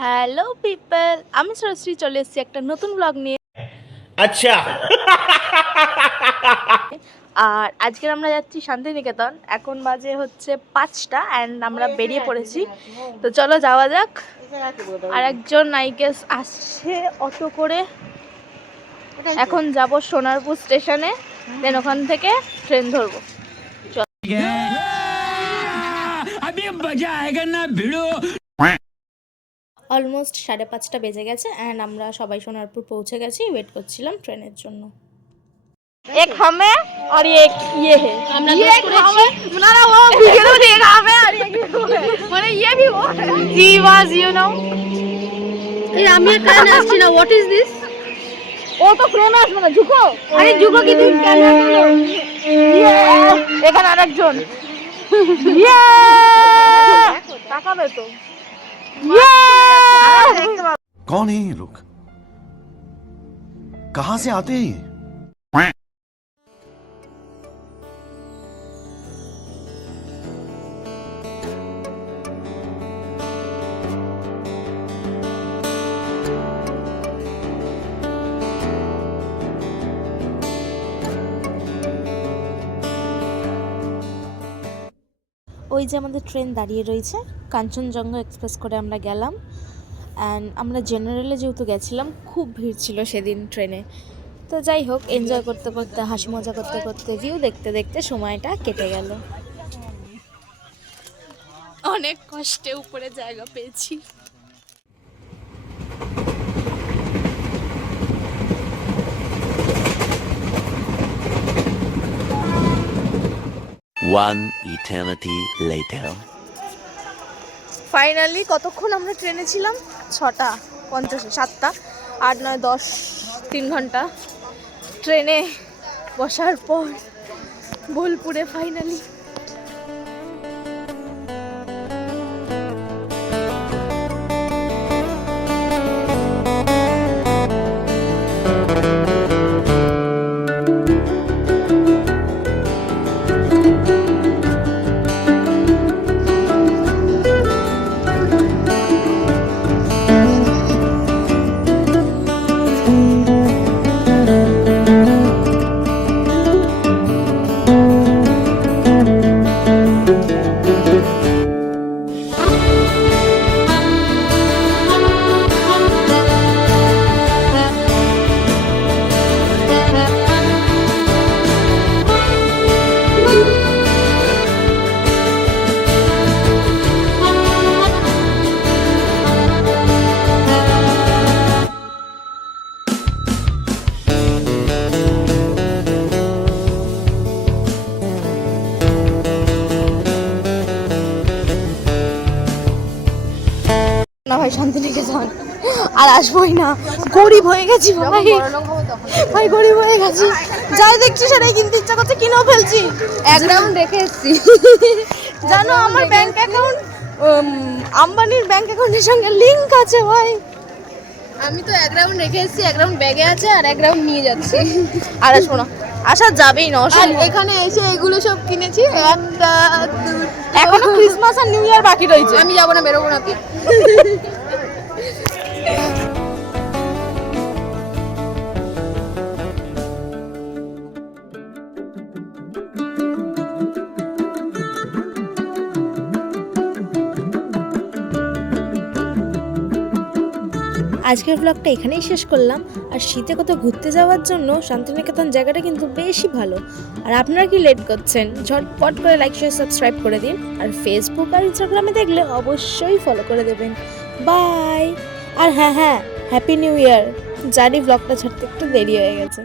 Hello people, আমি সরশ্রী চলে এসেছি একটা নতুন ব্লগ নিয়ে। আচ্ছা, আর আজকে আমরা যাচ্ছি শান্তিনিকেতন। এখন বাজে হচ্ছে 5টা অ্যান্ড আমরা বেরিয়ে পড়েছি। তো চলো যাওয়া যাক। আর একজন আই গেস আসছে অটো করে। এখন যাব সোনারপুর স্টেশনে, দেন ওখান থেকে ট্রেন ধরবো। অলমোস্ট 5:30 বেজে গেছে অ্যান্ড আমরা সবাই সোনারপুর পৌঁছে গেছি। ওয়েট করছিলাম ট্রেনের জন্য। एक हमें और एक ये है। ये हमें ना वो वीडियो देखा हमें और मैंने ये भी वो जी वाज यू नो ये আমি কেন আসছি না व्हाट इज दिस ও তো ফ্রেন আসবে না ঝুকো আরে ঝুকো কি তুমি ক্যামেরা তুলো এখানে আরেকজন ইয়ে তাকাবে তো ইয়ে कौन है ये लोग? कहां से आते हैं ये? ওই যে আমাদের ট্রেন দাঁড়িয়ে রয়েছে, কাঞ্চনজঙ্ঘা এক্সপ্রেস করে আমরা গেলাম। অ্যান্ড আমরা জেনারেলে যেহেতু গেছিলাম, খুব ভিড় ছিল সেদিন ট্রেনে। তো যাই হোক, এনজয় করতে করতে হাসি মজা করতে করতে ভিউ দেখতে দেখতে সময়টা কেটে গেল। অনেক কষ্টে উপরে জায়গা পেয়েছি। One eternity later. ফাইনালি কতক্ষণ আমরা ট্রেনে ছিলাম? 6:50, 7টা, 8, 9, 10, 3 ঘন্টা ট্রেনে বসার পর বোলপুরে ফাইনালি। না ভাই, শান্তিনিকেতন আর আসবোই না, গরিব হয়ে গেছি ভাই, ভাই গরিব হয়ে গেছি। যাই দেখছি সেটাই কিনতে ইচ্ছা করছে, কিনেও ফেলছি। 1 রাউন্ড রেখে এসেছি। জানো আমার ব্যাংক অ্যাকাউন্ট আম্বানির ব্যাংক অ্যাকাউন্টের সঙ্গে লিংক আছে ভাই। আমি তো 1 রাউন্ড রেখে এসেছি, 1 রাউন্ড ব্যাগে আছে আর 1 রাউন্ড নিয়ে যাচ্ছি। আর আসবো না, আসা যাবেই না। আর এখানে এসে এগুলো সব কিনেছি। এখনো ক্রিসমাস আর নিউ ইয়ার বাকি রয়েছে। আমি যাবো না, বেরোবো না। আজকের ব্লগটা এখানেই শেষ করলাম। আর শীতে কোথাও ঘুরতে যাওয়ার জন্য শান্তিনিকেতন জায়গাটা কিন্তু বেশি ভালো। আর আপনারা কি লেট করছেন? ঝটপট করে লাইক শেয়ার সাবস্ক্রাইব করে দিন। আর ফেসবুক আর ইনস্টাগ্রামে দেখলে অবশ্যই ফলো করে দেবেন। বাই। আর হ্যাঁ, হ্যাপি নিউ ইয়ার। জানি ব্লগটা ছাড়তে একটু দেরি হয়ে গেছে।